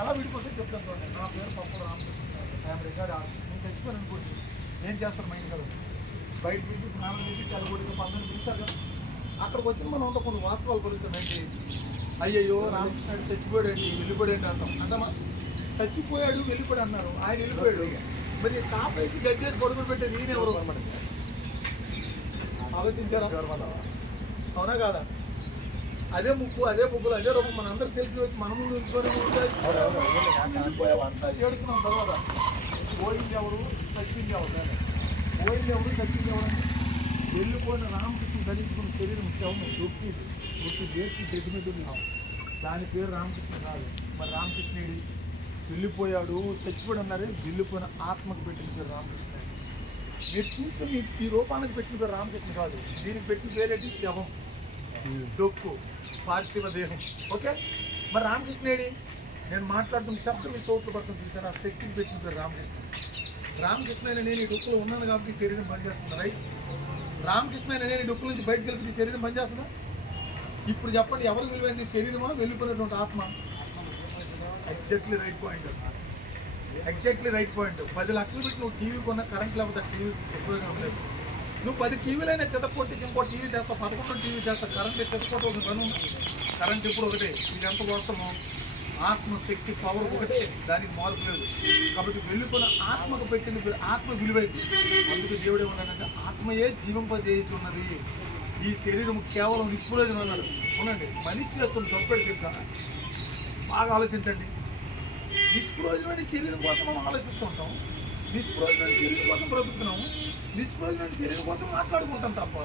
ఎలా విడిపోతే చెప్తాను చూడండి. నా పేరు పప్పు రామకృష్ణ, ఐఎమ్ రికార్డ్ ఆర్టిస్ట్. నేను తెచ్చుకొని అనుకోండి ఏం చేస్తాను మైండ్ కదా, బయట పిలిచి స్నానం చేసి తెల్లగొడికి పందని పిలుస్తారు కదా, అక్కడికి వచ్చిన మనం అంతా కొన్ని వాస్తవాలు కొలుగుతామండి. అయ్యయ్యో రామకృష్ణ చచ్చిపోయాడండి వెళ్ళిపోయాడు అంటాం. అంటమా చచ్చిపోయాడు వెళ్ళిపోయాడు అన్నారు, ఆయన వెళ్ళిపోయాడు. మరి షాప్ వేసి గడ్డేసి గొడవలు పెట్టే నేనెవరు ఆలోచించారా? అవునా కాదా? అదే ముక్కు అదే ముగ్గులు అదే రూపం మన అందరికి తెలిసి వచ్చి మన ముందు ఉంచుకొని వెళ్ళిపోయావంతా ఏడుకున్నాం. తర్వాత పోయింది ఎవరు చచ్చింది ఎవరు, పోయింది ఎవరు చచ్చింది ఎవరు? వెళ్ళిపోయిన రామకృష్ణ ధరించుకున్న శరీరం శవం దొక్కి గుర్తి చేసి చెట్టు మీద ఉన్నాం, దాని పేరు రామకృష్ణ కాదు. మరి రామకృష్ణుడు వెళ్ళిపోయాడు చచ్చిపోయాడు అన్నారు, వెళ్ళిపోయిన ఆత్మకు పెట్టిన పేరు రామకృష్ణ. మీరు చూస్తే ఈ రూపానికి పెట్టిన పేరు రామకృష్ణ కాదు, దీనికి పెట్టిన పేరేంటి? శవం, డొక్కు, పార్థివ దేహం. ఓకే, మరి రామకృష్ణుడి నేను మాట్లాడుతున్న శబ్దం మీ సోట్లు పడుతుంది చూసాను, ఆ శక్తికి పెట్టిన పేరు రామకృష్ణ. రామకృష్ణ అయినా నేను ఈ డొక్కులో ఉన్నాను కాబట్టి ఈ శరీరం పనిచేస్తుంది. రైట్, రామకృష్ణ అయినా నేను ఈ డొక్కుల నుంచి బయటకు వెళ్ళి ఈ శరీరం పనిచేస్తుందా? ఇప్పుడు చెప్పండి, ఎవరు విలువైంది? శరీరమా వెళ్ళిపోయినటువంటి ఆత్మ? Exactly right point, exactly right point. 10 లక్షలు పెట్టి నువ్వు టీవీ కొన్న కరెంట్ లేకపోతే టీవీ ఉపయోగం లేదు. నువ్వు 10 టీవీలైనా చెత్తకొట్టి ఇంకో టీవీ చేస్తావు, 11 టీవీ చేస్తావు, కరెంట్ చెత్తకొట్టి ఒక పని ఉంది. కరెంట్ ఎప్పుడు ఒకటే, ఇది ఎంత వాడతామో ఆత్మశక్తి పవర్ ఒకటే, దానికి మార్పు లేదు. కాబట్టి వెళ్ళిపోయిన ఆత్మకు పెట్టిన ఆత్మ విలువైంది. అందుకు దేవుడు ఏమన్నాడంటే ఆత్మయే జీవింపజేయుచున్నది, ఈ శరీరం కేవలం నిష్ప్రయోజనం అన్నాడు. అవునండి, మనిషి చేస్తున్న తప్పేడు తెలుసా? బాగా ఆలోచించండి. నిష్ప్రయోజనమైన శరీరం కోసం మనం ఆలోచిస్తూ ఉంటాం, నిష్ప్రయోజనమైన శరీరం కోసం బ్రతుకుతున్నాము, నిష్ప్రయోజనమైన శరీరం కోసం మాట్లాడుకుంటాం తప్ప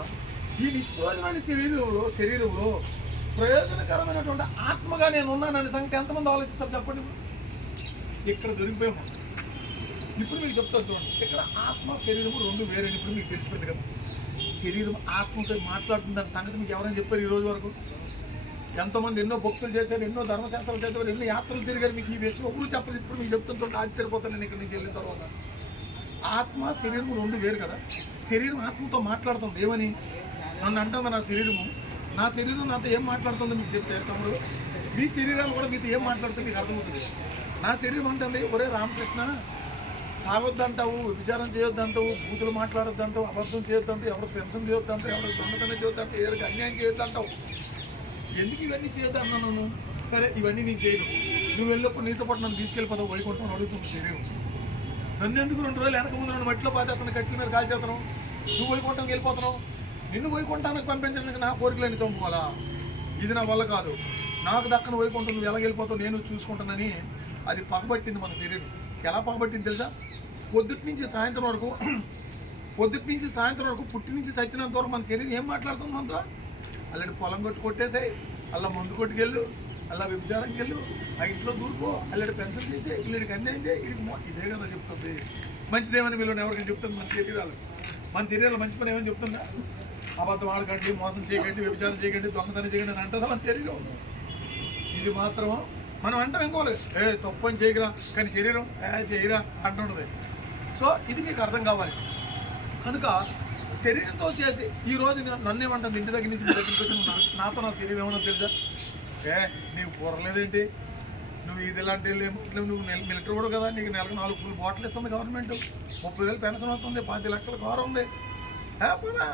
ఈ నిష్ప్రయోజనమైన శరీరంలో ప్రయోజనకరమైనటువంటి ఆత్మగా నేను ఉన్నాననే సంగతి ఎంతమంది ఆలోచిస్తారు చెప్పండి? ఇక్కడ దొరికిపోయాము. ఇప్పుడు మీకు చెప్తాను చూడండి, ఇక్కడ ఆత్మ శరీరము రెండు వేరే. ఇప్పుడు మీకు తెలిసిపోయింది కదా, శరీరం ఆత్మతో మాట్లాడుతుంది దాని సంగతి మీకు ఎవరైనా చెప్పారు ఈ రోజు వరకు? ఎంతోమంది ఎన్నో భక్తులు చేశారు, ఎన్నో ధర్మశాస్త్రాలు చేశారు, ఎన్నో యాత్రలు తిరిగారు, మీకు ఈ విషయం ఒకరు చెప్పలేదు. ఇప్పుడు మీకు చెప్తాను చూడండి, ఆశ్చర్యపోతాను నేను ఇక్కడ నుంచి వెళ్ళిన తర్వాత. ఆత్మ శరీరం రెండు వేరు కదా. శరీరం ఆత్మతో మాట్లాడుతుంది ఏమని? నన్ను అంటుంది నా శరీరం నాతో ఏం మాట్లాడుతుందో మీకు చెప్తే తమ్ముడు, మీ శరీరాలు కూడా మీతో ఏం మాట్లాడుతుందో మీకు అర్థమవుతుంది. నా శరీరం అంటుంది, ఒరే రామకృష్ణ తాగొద్దంటావు, విచారం చేయొద్దంటావు, బూతులు మాట్లాడొద్దంటావు, అబద్ధం చేయొద్దంటావు, ఎవరికి పెన్షన్ చేయొద్దంటావు, ఎవరికి దొంగతనం చేయొద్దంటావు, ఎవరికి అన్యాయం చేయొద్దంటావు. ఎందుకు ఇవన్నీ చేయొద్దు అన్నా నన్ను? సరే ఇవన్నీ నేను చేయను, నువ్వు వెళ్ళప్పుడు నీతో పాటు నన్ను తీసుకెళ్ళిపోతావు వైకుంఠం అడుగుతుంది శరీరం. నన్ను ఎందుకు 2 రోజులు వెనక ముందు నన్ను మట్టిలో పాతేస్తాను, కట్ల మీద కాల్చేస్తాను, నువ్వు వైకుంఠంకి వెళ్ళిపోతున్నావు. నిన్ను వైకుంఠానికి పంపించడానికి నా కోరికలని చంపుకోవాలా? ఇది నా వల్ల కాదు, నాకు దక్కన వైకుంఠం నువ్వు ఎలా వెళ్ళిపోతావు నేను చూసుకుంటానని అది పగబట్టింది మన శరీరం. ఎలా పగబట్టింది తెలుసా? పొద్దుటి నుంచి సాయంత్రం వరకు పుట్టి నుంచి చచ్చినంత వరకు మన శరీరం ఏం మాట్లాడుతుంది మనతో? అలాంటి పొలం కొట్టేసాయి, అలా మందు కొట్టుకెళ్ళు, అలా వ్యభిచారంకి వెళ్ళు, ఆ ఇంట్లో దూరుకో, అలాంటి పెన్షన్ చేసే, వీళ్ళకి అన్యాయం చేయి, ఇదే కదా చెప్తుంది. మంచిదేమని మీరు ఎవరికైనా చెప్తుంది? మన శరీరాలు మంచి పని ఏమని చెప్తుందా? అబద్ధం ఆడకండి, మోసం చేయకండి, వ్యభిచారం చేయకండి, దొంగతనం చేయకండి అని అంటుందా మన శరీరం? ఇది మాత్రం మనం అంటాం ఇంకోలేదు, తప్పు అని చేయగరా, కానీ శరీరం చేయరా అంటుండదు. సో ఇది మీకు అర్థం కావాలి. కనుక శరీరంతో చేసి ఈరోజు నన్ను ఏమంటుంది, ఇంటి దగ్గర నుంచి మీ దగ్గరికి వచ్చి నాతో నా శరీరం ఏమన్నా తెలుసా? నీకు కూరలేదేంటి, నువ్వు ఇది ఇలాంటి నువ్వు మిలిటరీ కూడా కదా, నీకు నెలకు 4 ఫుల్ బాటిల్ ఇస్తుంది గవర్నమెంట్, 30,000 పెన్షన్ వస్తుంది, 10 లక్షల కారు ఉంది, పోనా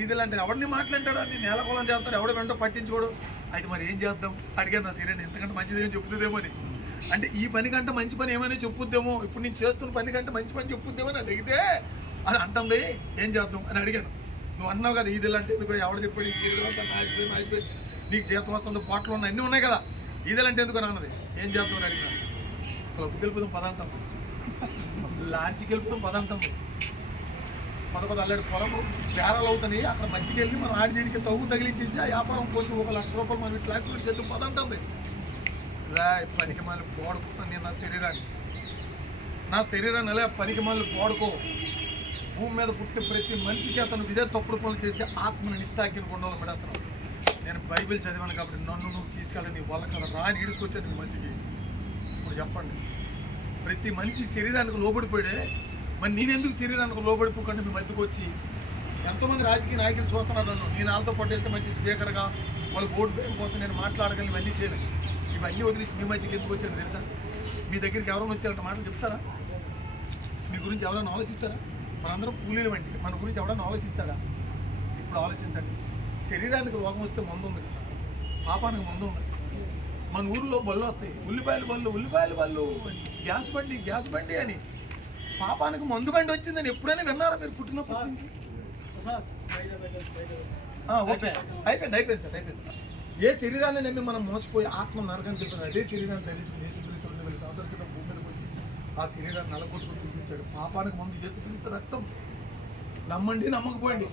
ఇది ఇలాంటి ఎవరిని మాట్లాంటాడు అని నేలకోలం చేస్తాడు, ఎవడ వెంటో పట్టించుకోడు. అయితే మరి ఏం చేద్దాం అడిగాను నా శరీరం, ఎంతకంటే మంచిది ఏం చెప్పుతుందేమో అని. అంటే ఈ పని కంటే మంచి పని ఏమైనా చెప్పుద్దేమో, ఇప్పుడు నేను చేస్తున్న పని కంటే మంచి పని చెప్పుద్దేమో అని అడిగితే అది అంటుంది, ఏం చేద్దాం అని అడిగాను. నువ్వు అన్నావు కదా ఇది ఇలాంటి ఎందుకో, ఎవడ చెప్పాడు ఈ శరీరం అంతా నాగిపోయి నీకు జీతం వస్తుంది, పాటలు ఉన్నాయి, అన్నీ ఉన్నాయి కదా, ఇదేలంటే ఎందుకు అన్నది, ఏం చేద్దాం అని అడిగినాను. క్లబ్కి వెళ్ళిపోతాం పదంటాం, లాంచ్కి వెళ్ళిపోతాం పదంటాం, పదకొండు అల్లడి పొలము బేరాలు అవుతాయి, అక్కడ మధ్యకి వెళ్ళి మనం ఆడినీడికి తగిలించేసి ఆ వ్యాపారం కొంచెం 1 లక్ష రూపాయలు మనం ఇట్లా చేద్దాం పదంటుంది. పనికి మళ్ళీ పోడుకుంటాను నేను నా శరీరాన్ని అలా పనికి మళ్ళీ పోడుకో. భూమి మీద పుట్టిన ప్రతి మనిషి చేత నువ్వు ఇదే తప్పుడు పనులు చేసి ఆత్మని నిత్యాగ్ని కొండలో పెడేస్తున్నావు. నేను బైబిల్ చదివాను కాబట్టి నన్ను నువ్వు తీసుకెళ్ళి నీ వల్ల కదా రాని ఈడుచుకొచ్చాను నీ మంచికి. ఇప్పుడు చెప్పండి, ప్రతి మనిషి శరీరానికి లోబడిపోయాడే, మరి నేనెందుకు శరీరానికి లోబడిపోకుండా మీ మధ్యకు వచ్చి ఎంతోమంది రాజకీయ నాయకులు చూస్తున్నారు నన్ను, నేను వాళ్ళతో పాటు వెళ్తే మంచి స్పీకర్గా వాళ్ళ ఓటు బ్యాంక్ కోసం నేను మాట్లాడగలను, ఇవన్నీ చేయలేదు. ఇవన్నీ వదిలేసి మీ మధ్యకి ఎందుకు వచ్చారు తెలుసా? మీ దగ్గరికి ఎవరైనా వచ్చారంటే మాటలు చెప్తారా? మీ గురించి ఎవరైనా ఆలోచిస్తారా? మనందరం కూలీలు వంటి మన గురించి ఎవరైనా ఆలోచిస్తారా? ఇప్పుడు ఆలోచించండి. శరీరానికి రోగం వస్తే మందు ఉంది కదా, పాపానికి మందు ఉంది. మన ఊర్లో బళ్ళు వస్తాయి, ఉల్లిపాయల బళ్ళు గ్యాస్ బండి అని. పాపానికి మందు బండి వచ్చిందని ఎప్పుడైనా విన్నారా మీరు పుట్టినప్పటి నుంచి? ఓకే, అయిపోయింది సార్, అయిపోయింది. ఏ శరీరాన్ని నమ్మి మనం మోసపోయి ఆత్మ నరకానికి వెళ్తున్నాం, అదే శరీరాన్ని ధరించుకుని యేసుక్రీస్తు 2000 సంవత్సరాల క్రితం భూమి మీదకి వచ్చి ఆ శరీరాన్ని నలగొట్టుకుని చూపించాడు. పాపానికి ముందు యేసుక్రీస్తు రక్తం. నమ్మండి, నమ్మకపోండి.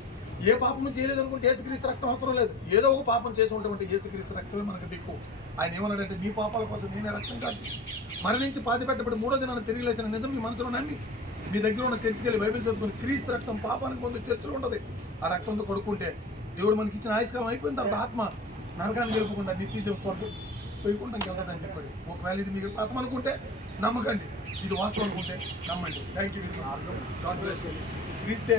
ఏ పాపము చేయలేదు అనుకుంటే యేసుక్రీస్తు రక్తం అవసరం లేదు. ఏదో ఒక పాపం చేసి ఉంటామంటే యేసుక్రీస్తు రక్తమే మనకు దిక్కు. ఆయన ఏమన్నాడంటే, మీ పాపాల కోసం నేనే రక్తం కాల్చి మరణించి పాతి పెట్టబడి 3వ దినాన్ని తిరిగి లేచిన నిజం మీ మనసులో నమ్మి మీ దగ్గర ఉన్న చర్చికి వెళ్ళి బైబిల్ చదువుకుని క్రీస్తు రక్తం పాపానికి ముందు చర్చలు ఉంటుంది. ఆ రక్తంతో కొడుకుంటే దేవుడు మనకి ఇచ్చిన ఆయుష్కాలం అయిపోయిన తర్వాత ఆత్మ నరకాన్ని గెలుపుకుండా నిత్యజీవం స్వర్గం పోయకుండా వెళ్తుందని చెప్పాడు. ఒకవేళ ఇది మీకు ఆత్మ అనుకుంటే నమ్మకండి, ఇది వాస్తవం అనుకుంటే నమ్మండి. Thank you. క్రీస్తే